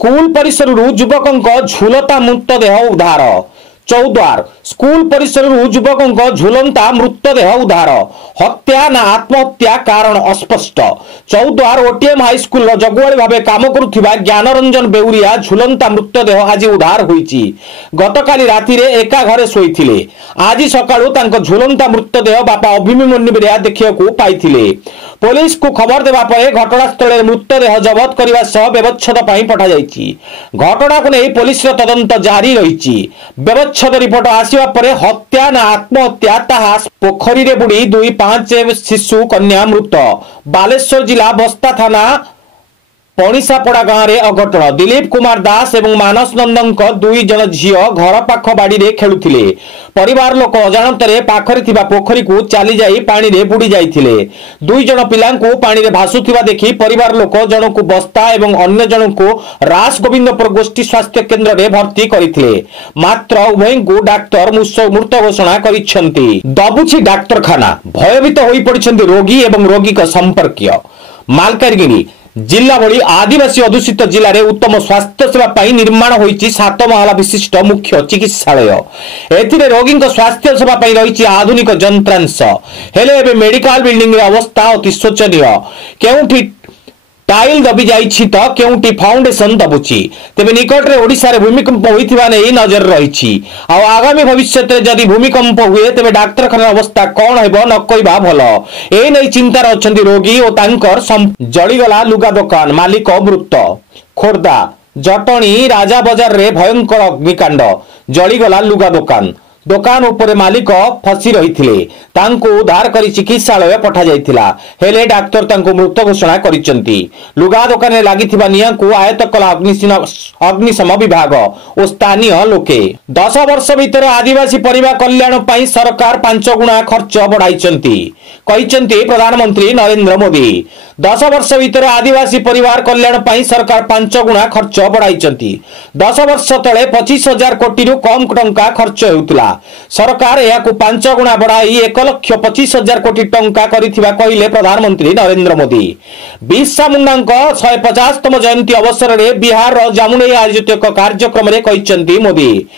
School परिसर युवकों झुलता मृतदेह उद्धार। चौद्वार स्कूल परिसर युवकों झुलता मृतदेह उद्धार। हत्या ना आत्महत्या कारण अस्पष्ट। चौद्वार ओटीएम हाईस्कूल जगुआड़ी भाव काम करुवा ज्ञानरंजन बेउरिया झुलता मृतदेह आज उद्धार होईची। गतकाली राति रे एका घरे शोइथिले। आज सकाळु तांको झुलता मृतदेह बापा अभिमन्यु बेरिया देखिବାକୁ पाइथिले। पुलिस को खबर देवा परे घटनास्थल मृतदेह जबत करने सह व्यवच्छेद पठा जाइछि। घटना को नहीं पुलिस तदंत जारी रही। व्यवच्छेद रिपोर्ट आसिबा परे हत्या ना आत्महत्या ताहा पोखरी रे बुड़ी 2-5 शिशु कन्या मृत। बालेश्वर जिला बस्ता थाना पणिसापड़ा गाँव में अघटन। दिलीप कुमार दास एवं मानस नंदन दुई जन झील घर पाख बाड़ी रे खेलुथिले। परिवार लोक अजाणତରେ पाखरे थिबा पोखरी को चली जाई पानी रे बुड़ी जाइथिले। दुई जन पिलां को पानी रे भासुथिबा देखि परिवार लोक जन को बस्ता एवं अन्य जन को रास गोविंदपुर गोष्ठी स्वास्थ्य केन्द्र रे भर्ती करिथिले। मात्र उभय को डाक्टर मृत घोषणा करिसेंती। दबुछि डाक्तरखाना। भयभीत होई पड़िसेंती रोगी एवं रोगी का संपर्कीय। मालकानगिरी जिला भली आदिवासी अधुषित जिले में उत्तम स्वास्थ्य सेवा निर्माण होईची 7 महला विशिष्ट मुख्य चिकित्सालय। एथिरे रोगी स्वास्थ्य सेवा रही आधुनिक यंत्रांश। हेले एबे मेडिकल बिल्डिंग अवस्था अति शोचनीय। केउठी टाइल दबी जाइछि तो केउठी फाउंडेशन दबुछि। तेबे निकट रे ओडिसा रे भूमिकंप होइथिबा नै नजर रहिछि। आ आगामी भविष्य रे जदि भूमिकंप हुए तेबे डाक्तरखाना अवस्था कोन हेबो न कहिबा भलो। ए नै चिंता रे अछंती रोगी ओ तांकर जळीगला लुगा दुकान मालिक मृत। खोर्धा जटणी राजा बाजार रे भयंकर अग्निकांड। जळीगला लुगा दुकान उपरे मालिक फसी रही तांको उद्धार करी चिकित्सालय पठा जाइथिला। हेले डाक्टर तांको मृत घोषणा करिसेंती। लुगा दुकान रे लागिथिबा निया को आयत कला अग्निशम विभाग और स्थानीय लोके। 10 वर्ष भीतर आदिवासी परिवार कल्याण पई सरकार 5 गुणा खर्च बढ़ाइचंती कहिसेंती प्रधानमंत्री नरेंद्र मोदी। 10 वर्ष भीतर आदिवासी परिवार कल्याण पई सरकार 5 गुणा खर्च बढ़ाइचंती। 10 वर्ष तले 25,000 कोटी रु कम टंका खर्च हेउतला। सरकार यहां 5 गुणा बढ़ाई 1,25,000 कोटी टंका करिथिबा कहिले प्रधानमंत्री नरेंद्र मोदी। बिरसा मुंडांक 150तम जयंती अवसर में बिहार जामुने आयोजित एक कार्यक्रम में कहिसेंती मोदी।